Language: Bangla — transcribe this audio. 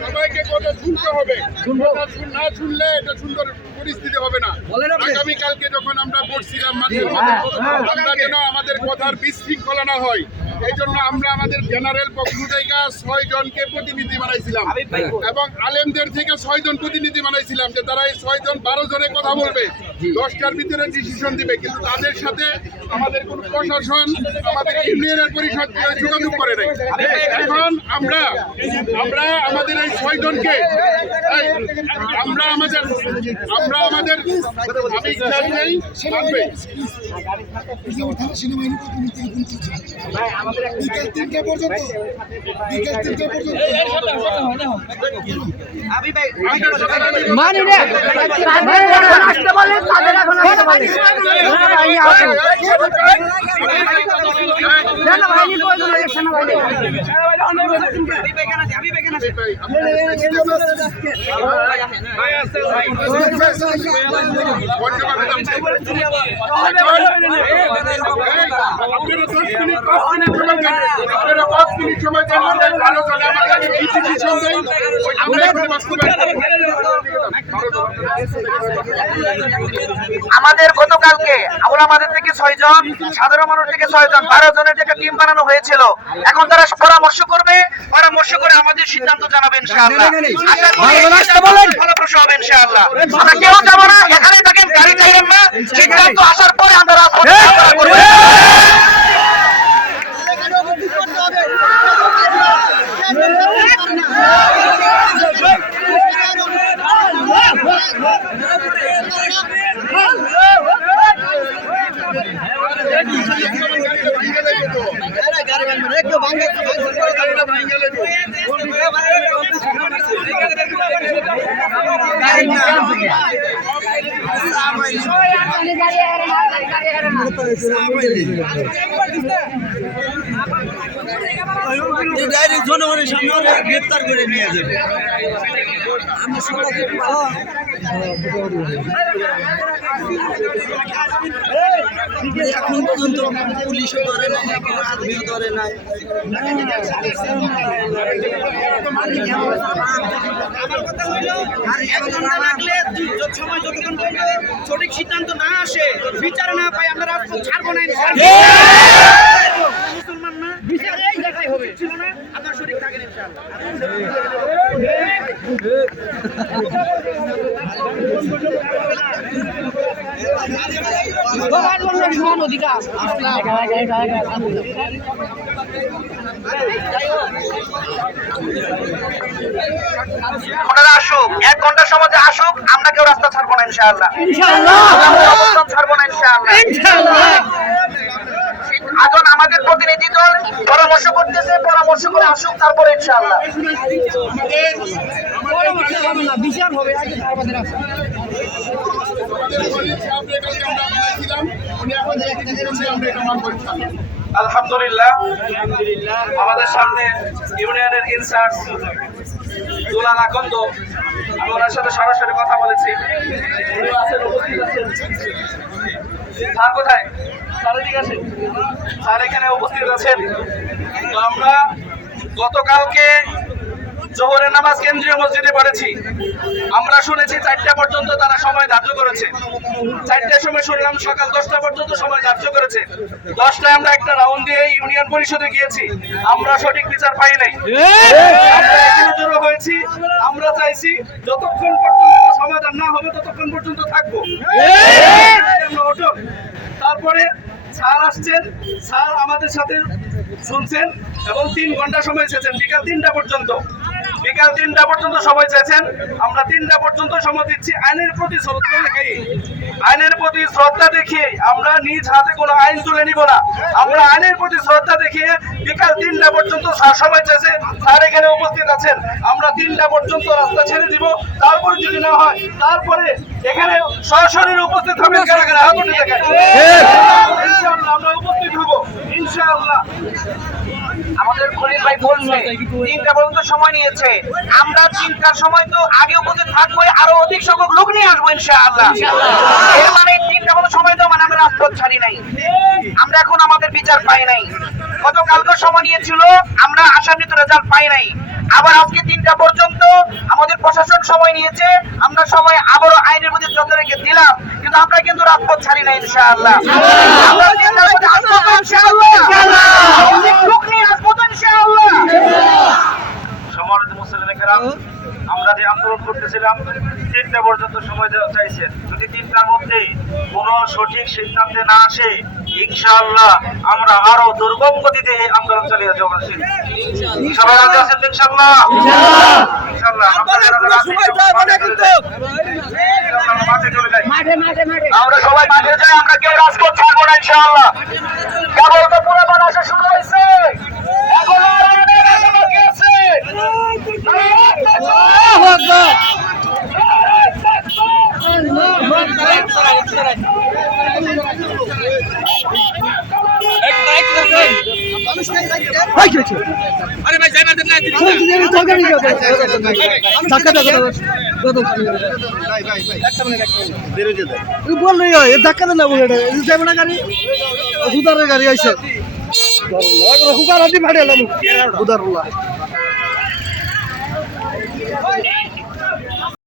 সবাইকে কথা শুনতে হবে। না শুনলে এটা সুন্দর পরিস্থিতি হবে না। আগামীকালকে যখন আমরা পড়ছিলাম মাঝে আমরা যেন আমাদের কথার বিশৃঙ্খলা না হয়। এই জন্য আমরা আমাদের জেনারেল পক্ষ থেকে ছয় জনকে প্রতিনিধি বানাইছিলাম। এবং আলেমদের থেকে ছয় জন প্রতিনিধি বানাইছিলাম যে তারা এই ছয় জন বারো জনে কথা বলবে। দশটার ভিতরে ডিসিশন দিবে কিন্তু তাদের সাথে আমাদের কোনো প্রশাসন আমাদের ইউনিয়নের পরিষদ যোগাযোগ করে নাই। এখন আমরা আমরা আমাদের এই ছয় জনকে আমরা আমাদের আমরা আমাদের আমি খেয়াল নেই বিকেল তিনটা পর্যন্ত বিকেল তিনটা পর্যন্ত মানি সময় দেন আপনারা পাঁচ মিনিট সময় দেন ভালো আমাদের আমরা এখানে আমাদের গতকালকে আমরা আমাদের থেকে ছয়জন সাধারণ মানুষ থেকে ছয়জন বারো জনের একটা টিম বানানো হয়েছিল এখন তারা পরামর্শ করবে পরামর্শ করে আমাদের সিদ্ধান্ত জানাবে ইনশাআল্লাহ। আশা করি ফলপ্রসূ হবে ইনশাআল্লাহ। আমরা কেউ যাব না এখানে থাকেন গাড়ি চাইবেন না। সিদ্ধান্ত আসার পরে আমরা রাজপথে করব। জনগণের সামনে গ্রেপ্তার করে নিয়ে যাবে আমরা সবাই এখন পর্যন্ত পুলিশও ধরে নাই আর্মিও ধরে নাই আমার কথা হইল আর এক ঘণ্টা লাগলে সময় যতক্ষণ পর্যন্ত সঠিক সিদ্ধান্ত না আসে বিচার না পাই আমরা রাজপথ ছাড়বো না মুসলমান না বিচার এই জায়গায় হবে ছিল না আপনার শরীর থাকেন ইনশাআল্লাহ ওনারা আসুক এক ঘণ্টার সময় আসুক আমরা কেউ রাস্তা ছাড়বো না ইনশাআল্লাহ। ইনশাআল্লাহ। আমরা অবস্থান ছাড়বো না ইনশাআল্লাহ। এখন আমাদের প্রতিনিধি দল পরামর্শ করতেছে পরামর্শ করে আসুক তারপরে ইনশাআল্লাহ। বিচার হবে আগে আলহামদুলিল্লাহ আমাদের সামনে ইউনিয়নের ইনচার্জ দুলাল আকন্দ আমি ওনার সাথে সরাসরি কথা বলেছি। স্যার কোথায় স্যার এদিকে আসেন। স্যার এখানে উপস্থিত আছেন আমরা গতকালকে জোহরের নামাজ কেন্দ্রীয় মসজিদে পড়েছি। আমরা শুনেছি চারটা পর্যন্ত তারা সময় ধার্য করেছে। চারটার সময় শুনলাম সকাল দশটা পর্যন্ত সময় ধার্য করেছে। দশটায় আমরা একটা রাউন্ড দিয়ে ইউনিয়ন পরিষদে গিয়েছি। আমরা সঠিক বিচার পাই নাই। হয়েছি। আমরা চাইছি যতক্ষণ পর্যন্ত সমাধান না হবে, ততক্ষণ পর্যন্ত থাকব। তারপরে স্যার আসছেন। স্যার আমাদের সাথে শুনছেন এবং তিন ঘণ্টা সময় এসেছেন। বিকাল তিনটা পর্যন্ত। বিকাল তিনটা পর্যন্ত সময় চেয়েছেন। আমরা তিনটা পর্যন্ত সময় দিচ্ছি। আইনের প্রতি শ্রদ্ধা দেখিয়ে আইনের প্রতি শ্রদ্ধা দেখিয়ে আমরা নিজ হাতে কোনো আইন তুলে নিব না। আমরা আইনের প্রতি শ্রদ্ধা দেখিয়ে বিকাল তিনটা পর্যন্ত সময় চেয়েছে স্যার এখানে উপস্থিত আছেন। আমরা তিনটা পর্যন্ত রাস্তা ছেড়ে দিব। তারপরে যদি না হয় তারপরে এখানে সরাসরি উপস্থিত হবেন কারা কারা? হাত উঠে দেখেন। ইনশাআল্লাহ আমরা উপস্থিত হব। ইনশাআল্লাহ। আমাদের খলিল ভাই বলছে তিনটা পর্যন্ত সময় নিয়েছে। আমরা তিনটার সময় তো আগে উপস্থিত থাকব আরও অধিক সংখ্যক লোক নিয়ে আসব ইনশাআল্লাহ। এর মানে তিনটা পর্যন্ত সময় তো মানে আমরা রাজপথ ছাড়ি নাই। আমরা এখন আমাদের বিচার পাই নাই। গতকালকে সময় নিয়েছিল আমরা আশান্বিত রেজাল্ট পাই নাই। আবার আজকে তিনটা পর্যন্ত আমাদের প্রশাসন সময় নিয়েছে আমরা সবাই আবারও আইনের মধ্যে যত রেখে দিলাম কিন্তু আমরা কিন্তু রাজপথ ছাড়ি না ইনশাআল্লাহ। আমরা তিনটার মধ্যে আসব তো ইনশাআল্লাহ অনেক লোক নিয়ে আসব তো ইনশাআল্লাহ সম্মানিত মুসলিম কেরাম আমরা যে করতেছিলাম তিনটা পর্যন্ত সময় দেওয়া চাইছেন যদি তিনটার মধ্যে কোনো সঠিক সিদ্ধান্তে না আসে ইনশাআল্লাহ আমরা আরও দুর্গম গতিতে এই আন্দোলন চালিয়ে যাব সবাই রাজি আছেন ইনশাআল্লাহ? ইনশাআল্লাহ। আমরা মাঠে চলে যাই। মাঠে মাঠে মাঠে। আমরা সবাই মাঠে যাই আমরা কেউ রাজপথ ছাড়বো না ইনশাআল্লাহ কেবল তো পুরো বানাসে শুরু হয়েছে এখন আর অনেক আগে বাকি আছে আরে ভাই যাইবার দেন না ধাক্কা দাও বল ধাক্কা। দেন না। বলে যাবে না গাড়ি উদারের গাড়ি আইছে। হুদার আদি ভাড়ে উদার হুদারুল্লাহ